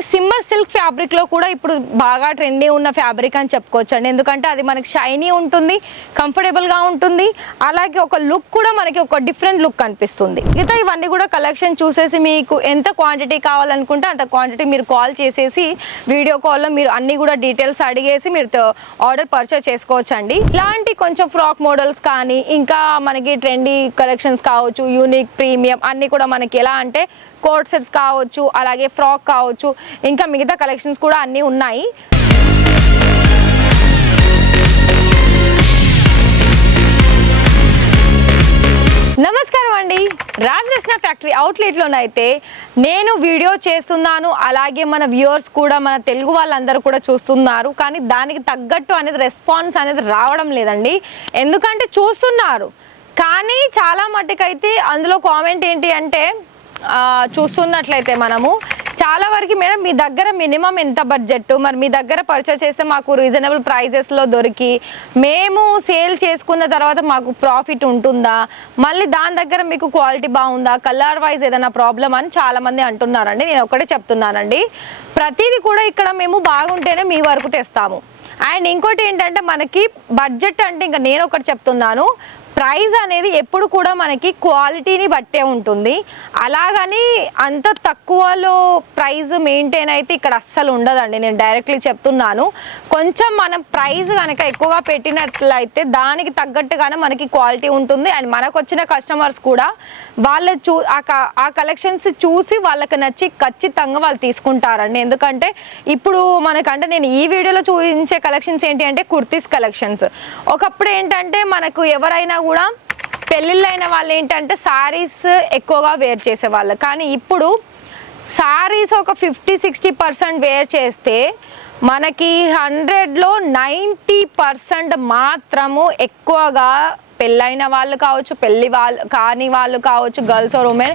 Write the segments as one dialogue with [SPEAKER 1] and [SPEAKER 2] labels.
[SPEAKER 1] ఇంకోటి symbol silk ఫ్యాబ్రిక్లో కూడా ఇప్పుడు బాగా ట్రెండీ ఉన్న ఫ్యాబ్రిక్ అని చెప్పుకోవచ్చు అండి ఎందుకంటే అది మనకి షైనీ ఉంటుంది కంఫర్టబుల్గా ఉంటుంది. అలాగే ఒక లుక్ కూడా మనకి ఒక డిఫరెంట్ లుక్ కనిపిస్తుంది. మిగతా ఇవన్నీ కూడా కలెక్షన్ చూసేసి మీకు ఎంత క్వాంటిటీ కావాలనుకుంటే అంత క్వాంటిటీ మీరు కాల్ చేసేసి వీడియో కాల్లో మీరు అన్ని కూడా డీటెయిల్స్ అడిగేసి మీరు ఆర్డర్ పర్చేస్ చేసుకోవచ్చు అండి ఇలాంటి కొంచెం ఫ్రాక్ మోడల్స్ కానీ ఇంకా మనకి ట్రెండీ కలెక్షన్స్ కావచ్చు యూనిక్ ప్రీమియం అన్ని కూడా మనకి ఎలా అంటే కోట్ సెట్స్ కావచ్చు అలాగే ఫ్రాక్ కావచ్చు ఇంకా మిగతా కలెక్షన్స్ కూడా అన్నీ ఉన్నాయి. నమస్కారం అండి. రాజకృష్ణ ఫ్యాక్టరీ అవుట్లెట్లోనైతే నేను వీడియో చేస్తున్నాను అలాగే మన వ్యూవర్స్ కూడా మన తెలుగు వాళ్ళందరూ కూడా చూస్తున్నారు కానీ దానికి తగ్గట్టు అనేది రెస్పాన్స్ అనేది రావడం లేదండి. ఎందుకంటే చూస్తున్నారు. కానీ చాలా మట్టుకైతే అందులో కామెంట్ ఏంటి అంటే చూస్తున్నట్లయితే మనము చాలా వరకు మేడం మీ దగ్గర మినిమం ఎంత బడ్జెట్ మరి మీ దగ్గర పర్చేస్ చేస్తే మాకు రీజనబుల్ ప్రైజెస్లో దొరికి మేము సేల్ చేసుకున్న తర్వాత మాకు ప్రాఫిట్ ఉంటుందా? మళ్ళీ దాని దగ్గర మీకు క్వాలిటీ బాగుందా? కలర్ వైజ్ ఏదైనా ప్రాబ్లం అని చాలామంది అంటున్నారండి. నేను ఒకటే చెప్తున్నానండి. ప్రతిదీ కూడా ఇక్కడ మేము బాగుంటేనే మీ వరకు తెస్తాము. అండ్ ఇంకోటి ఏంటంటే మనకి బడ్జెట్ అంటే ఇంకా నేను ఒకటి చెప్తున్నాను. ప్రైస్ అనేది ఎప్పుడు కూడా మనకి క్వాలిటీని బట్టే ఉంటుంది. అలాగని అంత తక్కువలో ప్రైస్ మెయింటైన్ అయితే ఇక్కడ అస్సలు ఉండదండి. నేను డైరెక్ట్లీ చెప్తున్నాను. కొంచెం మనం ప్రైస్ కనుక ఎక్కువగా పెట్టినట్లయితే దానికి తగ్గట్టుగానే మనకి క్వాలిటీ ఉంటుంది. అండ్ మనకు వచ్చిన కస్టమర్స్ కూడా వాళ్ళ చూ ఆ క- ఆ కలెక్షన్స్ చూసి వాళ్ళకి నచ్చి ఖచ్చితంగా వాళ్ళు తీసుకుంటారండి. ఎందుకంటే ఇప్పుడు మనకంటే నేను ఈ వీడియోలో చూపించే కలెక్షన్స్ ఏంటి అంటే కుర్తీస్ కలెక్షన్స్. ఒకప్పుడు ఏంటంటే మనకు ఎవరైనా కూడా పెళ్ళిళ్ళు అయిన వాళ్ళు ఏంటంటే శారీస్ ఎక్కువగా వేర్ చేసేవాళ్ళు. కానీ ఇప్పుడు శారీస్ ఒక ఫిఫ్టీ సిక్స్టీ పర్సెంట్ వేర్ చేస్తే మనకి హండ్రెడ్లో నైంటీ పర్సెంట్ మాత్రము ఎక్కువగా పెళ్ళైన వాళ్ళు కావచ్చు పెళ్ళి వాళ్ళు కాని వాళ్ళు కావచ్చు గర్ల్స్ ఆర్ ఉమెన్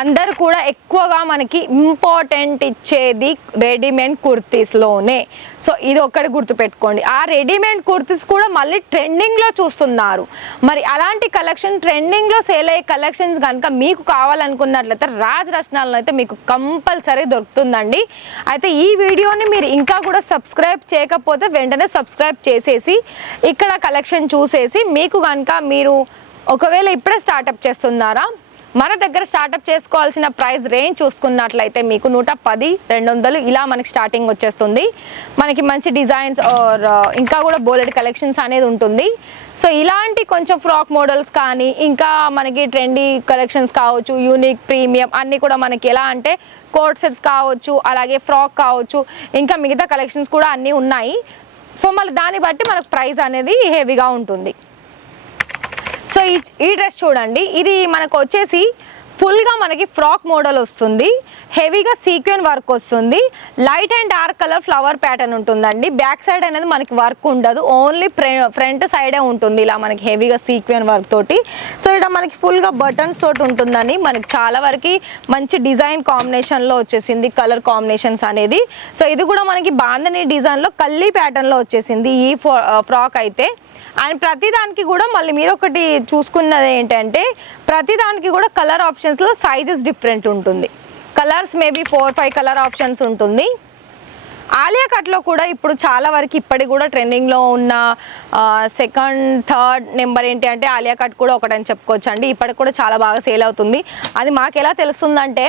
[SPEAKER 1] అందరు కూడా ఎక్కువగా మనకి ఇంపార్టెంట్ ఇచ్చేది రెడీమేడ్ కుర్తీస్లోనే సో ఇది ఒక్కటి గుర్తుపెట్టుకోండి. ఆ రెడీమేడ్ కుర్తీస్ కూడా మళ్ళీ ట్రెండింగ్లో చూస్తున్నారు. మరి అలాంటి కలెక్షన్ ట్రెండింగ్లో సేల్ అయ్యే కలెక్షన్స్ కనుక మీకు కావాలనుకున్నట్లయితే రాజ్ రచనాలను అయితే మీకు కంపల్సరీ దొరుకుతుందండి. అయితే ఈ వీడియోని మీరు ఇంకా కూడా సబ్స్క్రైబ్ చేయకపోతే వెంటనే సబ్స్క్రైబ్ చేసేసి ఇక్కడ కలెక్షన్ చూసేసి మీకు కనుక మీరు ఒకవేళ ఇప్పుడే స్టార్టప్ చేస్తున్నారా మన దగ్గర స్టార్టప్ చేసుకోవాల్సిన ప్రైస్ రేంజ్ చూసుకున్నట్లయితే మీకు నూట పది రెండు వందలు ఇలా మనకి స్టార్టింగ్ వచ్చేస్తుంది. మనకి మంచి డిజైన్స్ ఆర్ uh, ఇంకా కూడా బోలెడ్ కలెక్షన్స్ అనేది ఉంటుంది. సో ఇలాంటి కొంచెం ఫ్రాక్ మోడల్స్ కానీ ఇంకా మనకి ట్రెండీ కలెక్షన్స్ కావచ్చు యూనిక్ ప్రీమియం అన్నీ కూడా మనకి ఎలా అంటే కోట్ సెట్స్ కావచ్చు అలాగే ఫ్రాక్ కావచ్చు ఇంకా మిగతా కలెక్షన్స్ కూడా అన్నీ ఉన్నాయి. సో మళ్ళీ దాన్ని బట్టి మనకు ప్రైస్ అనేది హెవీగా ఉంటుంది. సో ఈ ఈ డ్రెస్ చూడండి. ఇది మనకు వచ్చేసి ఫుల్గా మనకి ఫ్రాక్ మోడల్ వస్తుంది. హెవీగా సీక్వెన్ వర్క్ వస్తుంది. Light and dark colour flower pattern ఉంటుందండి. బ్యాక్ సైడ్ అనేది మనకి వర్క్ ఉండదు. ఓన్లీ ఫ్రంట్ సైడే ఉంటుంది ఇలా మనకి హెవీగా సీక్వెన్ వర్క్ తోటి. సో ఇక్కడ మనకి ఫుల్గా బటన్స్ తోటి ఉంటుందని మనకి చాలా వరకు మంచి డిజైన్ కాంబినేషన్లో వచ్చేసింది కలర్ కాంబినేషన్స్ అనేది. సో ఇది కూడా మనకి బాందని డిజైన్లో కల్లీ ప్యాటర్న్లో వచ్చేసింది ఈ ఫ్రాక్ అయితే. అండ్ ప్రతిదానికి కూడా మళ్ళీ మీరు ఒకటి చూసుకున్నది ఏంటంటే ప్రతి దానికి కూడా కలర్ ఆప్షన్స్లో సైజెస్ డిఫరెంట్ ఉంటుంది. Colours maybe four five colour options ఉంటుంది. ఆలియా కట్లో కూడా ఇప్పుడు చాలా వరకు ఇప్పటికి కూడా ట్రెండింగ్లో ఉన్న సెకండ్ థర్డ్ నెంబర్ ఏంటి అంటే ఆలియా కట్ కూడా ఒకటని చెప్పుకోవచ్చు అండి ఇప్పటికి కూడా చాలా బాగా సేల్ అవుతుంది. అది మాకు ఎలా తెలుస్తుందంటే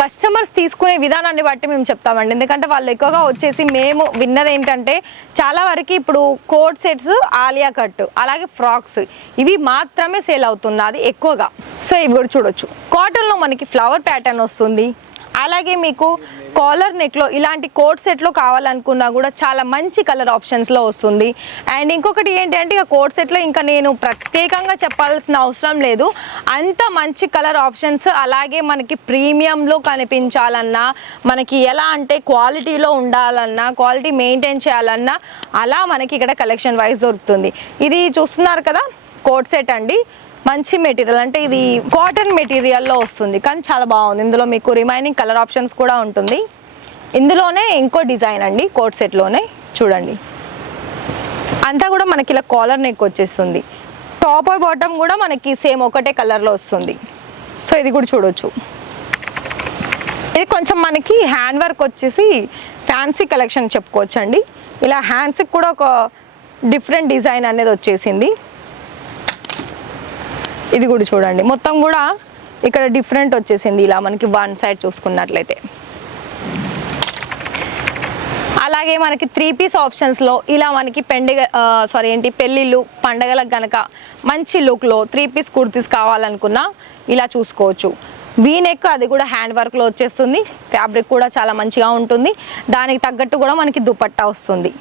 [SPEAKER 1] కస్టమర్స్ తీసుకునే విధానాన్ని బట్టి మేము చెప్తామండి. ఎందుకంటే వాళ్ళు ఎక్కువగా వచ్చేసి మేము విన్నది ఏంటంటే చాలా వరకు ఇప్పుడు కోట్ సెట్స్ ఆలియా కట్ అలాగే ఫ్రాక్స్ ఇవి మాత్రమే సేల్ అవుతున్నది ఎక్కువగా. సో ఇవి కూడా చూడొచ్చు. కాటన్లో మనకి ఫ్లవర్ ప్యాటర్న్ వస్తుంది. అలాగే మీకు కాలర్ నెక్లో ఇలాంటి కోట్ సెట్లో కావాలనుకున్నా కూడా చాలా మంచి కలర్ ఆప్షన్స్లో వస్తుంది. అండ్ ఇంకొకటి ఏంటంటే ఇక కోట్ సెట్లో ఇంకా నేను ప్రత్యేకంగా చెప్పాల్సిన అవసరం లేదు. అంత మంచి కలర్ ఆప్షన్స్ అలాగే మనకి ప్రీమియంలో కనిపించాలన్నా మనకి ఎలా అంటే క్వాలిటీలో ఉండాలన్నా క్వాలిటీ మెయింటైన్ చేయాలన్నా అలా మనకి ఇక్కడ కలెక్షన్ వైజ్ దొరుకుతుంది. ఇది చూస్తున్నారు కదా కోట్ సెట్ అండి. మంచి మెటీరియల్ అంటే ఇది కాటన్ మెటీరియల్లో వస్తుంది కానీ చాలా బాగుంది. ఇందులో మీకు రిమైనింగ్ కలర్ ఆప్షన్స్ కూడా ఉంటుంది. ఇందులోనే ఇంకో డిజైన్ అండి కోట్ సెట్లోనే చూడండి. అంతా కూడా మనకి ఇలా కాలర్ నెక్ వచ్చేస్తుంది. టాప్ ఆర్ బాటమ్ కూడా మనకి సేమ్ ఒకటే కలర్లో వస్తుంది. సో ఇది కూడా చూడొచ్చు. ఇది కొంచెం మనకి హ్యాండ్ వర్క్ వచ్చేసి ఫ్యాన్సీ కలెక్షన్ చెప్పుకోవచ్చండి. ఇలా హ్యాండ్స్కి కూడా ఒక డిఫరెంట్ డిజైన్ అనేది వచ్చేసింది. ఇది కూడా చూడండి. మొత్తం కూడా ఇక్కడ డిఫరెంట్ వచ్చేసింది ఇలా మనకి వన్ సైడ్ చూసుకున్నట్లయితే. అలాగే మనకి త్రీ పీస్ ఆప్షన్స్లో ఇలా మనకి పెండగ సారీ ఏంటి? పెళ్ళిళ్ళు పండగలకు కనుక మంచి లుక్లో త్రీ పీస్ కుర్తీస్ కావాలనుకున్నా ఇలా చూసుకోవచ్చు. వీ నెక్ అది కూడా హ్యాండ్ వర్క్లో వచ్చేస్తుంది. ఫ్యాబ్రిక్ కూడా చాలా మంచిగా ఉంటుంది. దానికి తగ్గట్టు కూడా మనకి దుపట్టా వస్తుంది.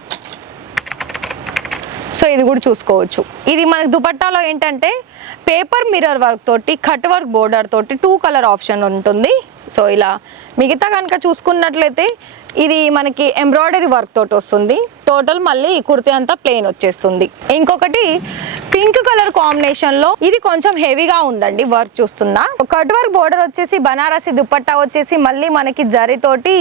[SPEAKER 1] సో ఇది కూడా చూసుకోవచ్చు. ఇది మనకి దుపట్టాలో ఏంటంటే పేపర్ మిర్రర్ వర్క్ తోటి కట్ వర్క్ బోర్డర్ తోటి టూ కలర్ ఆప్షన్ ఉంటుంది. సో ఇలా మిగతా కనుక చూసుకున్నట్లయితే ఇది మనకి ఎంబ్రాయిడరీ వర్క్ తోటి వస్తుంది. టోటల్ మళ్ళీ కుర్తి కుర్తీ అంతా ప్లెయిన్ వచ్చేస్తుంది. ఇంకొకటి పింక్ కలర్ కాంబినేషన్లో ఇది కొంచెం హెవీగా ఉందండి వర్క్ చూస్తుందా కట్ వర్క్ బోర్డర్ వచ్చేసి బనారసి దుపట్టా వచ్చేసి మళ్ళీ మనకి జరీ తోటి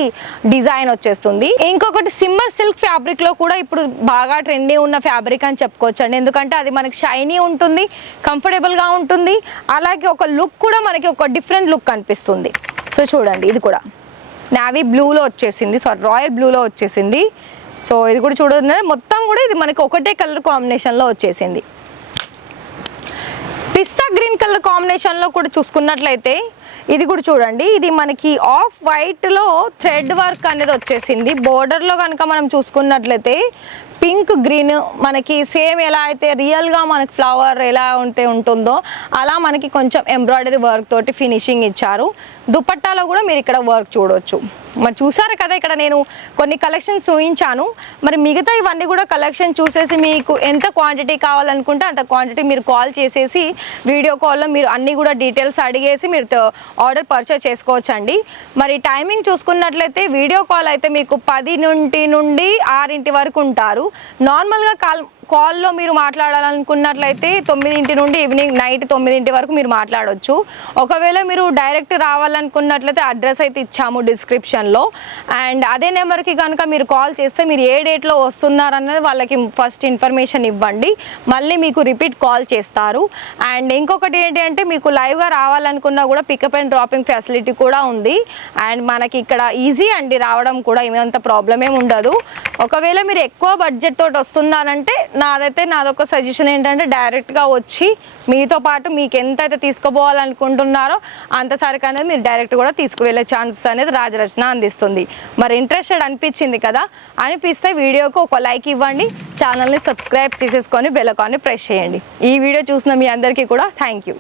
[SPEAKER 1] డిజైన్ వచ్చేస్తుంది. ఇంకొకటి సిమ్మర్ సిల్క్ ఫ్యాబ్రిక్లో కూడా ఇప్పుడు బాగా ట్రెండీ ఉన్న ఫ్యాబ్రిక్ అని చెప్పుకోవచ్చు అండి ఎందుకంటే అది మనకి షైనీ ఉంటుంది కంఫర్టబుల్గా ఉంటుంది. అలాగే ఒక లుక్ కూడా మనకి ఒక డిఫరెంట్ లుక్ కనిపిస్తుంది. సో చూడండి ఇది కూడా. నావీ బ్లూలో వచ్చేసింది. సారీ రాయల్ బ్లూలో వచ్చేసింది. సో ఇది కూడా చూడండి. మొత్తం కూడా ఇది మనకి ఒకటే కలర్ కాంబినేషన్లో వచ్చేసింది. పిస్తా గ్రీన్ కలర్ కాంబినేషన్లో కూడా చూసుకున్నట్లయితే ఇది కూడా చూడండి. ఇది మనకి ఆఫ్ వైట్లో థ్రెడ్ వర్క్ అనేది వచ్చేసింది. బోర్డర్లో కనుక మనం చూసుకున్నట్లయితే పింక్ గ్రీన్ మనకి సేమ్ ఎలా అయితే రియల్గా మనకి ఫ్లవర్ ఎలా ఉంటే ఉంటుందో అలా మనకి కొంచెం ఎంబ్రాయిడరీ వర్క్ తోటి ఫినిషింగ్ ఇచ్చారు. దుపట్టాలో కూడా మీరు ఇక్కడ వర్క్ చూడవచ్చు మరి చూసారు కదా ఇక్కడ నేను కొన్ని కలెక్షన్స్ చూపించాను మరి మిగతా ఇవన్నీ కూడా కలెక్షన్ చూసేసి మీకు ఎంత క్వాంటిటీ కావాలనుకుంటే అంత క్వాంటిటీ మీరు కాల్ చేసేసి వీడియో కాల్లో మీరు అన్నీ కూడా డీటెయిల్స్ అడిగేసి మీరు ఆర్డర్ పర్చేస్ చేసుకోవచ్చు అండి మరి టైమింగ్ చూసుకున్నట్లయితే వీడియో కాల్ అయితే మీకు పది నుండి నుండి ఆరింటి వరకు ఉంటారు. నార్మల్గా కాల్ కాల్లో మీరు మాట్లాడాలనుకున్నట్లయితే తొమ్మిదింటి నుండి ఈవినింగ్ నైట్ తొమ్మిదింటి వరకు మీరు మాట్లాడవచ్చు ఒకవేళ మీరు డైరెక్ట్ రావాలనుకున్నట్లయితే అడ్రస్ అయితే ఇచ్చాము డిస్క్రిప్షన్లో. అండ్ అదే నెంబర్కి కనుక మీరు కాల్ చేస్తే మీరు ఏ డేట్లో వస్తున్నారన్నది వాళ్ళకి ఫస్ట్ ఇన్ఫర్మేషన్ ఇవ్వండి. మళ్ళీ మీకు రిపీట్ కాల్ చేస్తారు. అండ్ ఇంకొకటి ఏంటి అంటే మీకు లైవ్గా రావాలనుకున్నా కూడా పికప్ అండ్ డ్రాపింగ్ ఫెసిలిటీ కూడా ఉంది. అండ్ మనకి ఇక్కడ ఈజీ అండి రావడం కూడా ఏమంత ప్రాబ్లం ఏమి ఉండదు. ఒకవేళ మీరు ఎక్కువ బడ్జెట్ తోటి వస్తున్నారంటే నాదైతే నాదొక సజెషన్ ఏంటంటే డైరెక్ట్గా వచ్చి మీతో పాటు మీకు ఎంత అయితే తీసుకుపోవాలనుకుంటున్నారో అంత సరికి అనేది మీరు డైరెక్ట్ కూడా తీసుకువెళ్ళే ఛాన్సెస్ అనేది రాజరచన అందిస్తుంది. మరి ఇంట్రెస్టెడ్ అనిపించింది కదా అనిపిస్తే వీడియోకి ఒక లైక్ ఇవ్వండి ఛానల్ని సబ్స్క్రైబ్ చేసేసుకొని బెలకాన్ని ప్రెస్ చేయండి. ఈ వీడియో చూసిన మీ అందరికీ కూడా థ్యాంక్ యూ